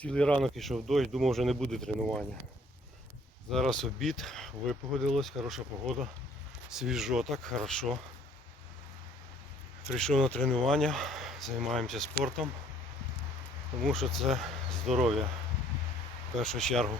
Цілий ранок ішов дощ, думав, вже не буде тренування. Зараз обід, випогодилось, хороша погода, свіжо так, хорошо. Прийшов на тренування, займаємося спортом, тому що це здоров'я в першу чергу.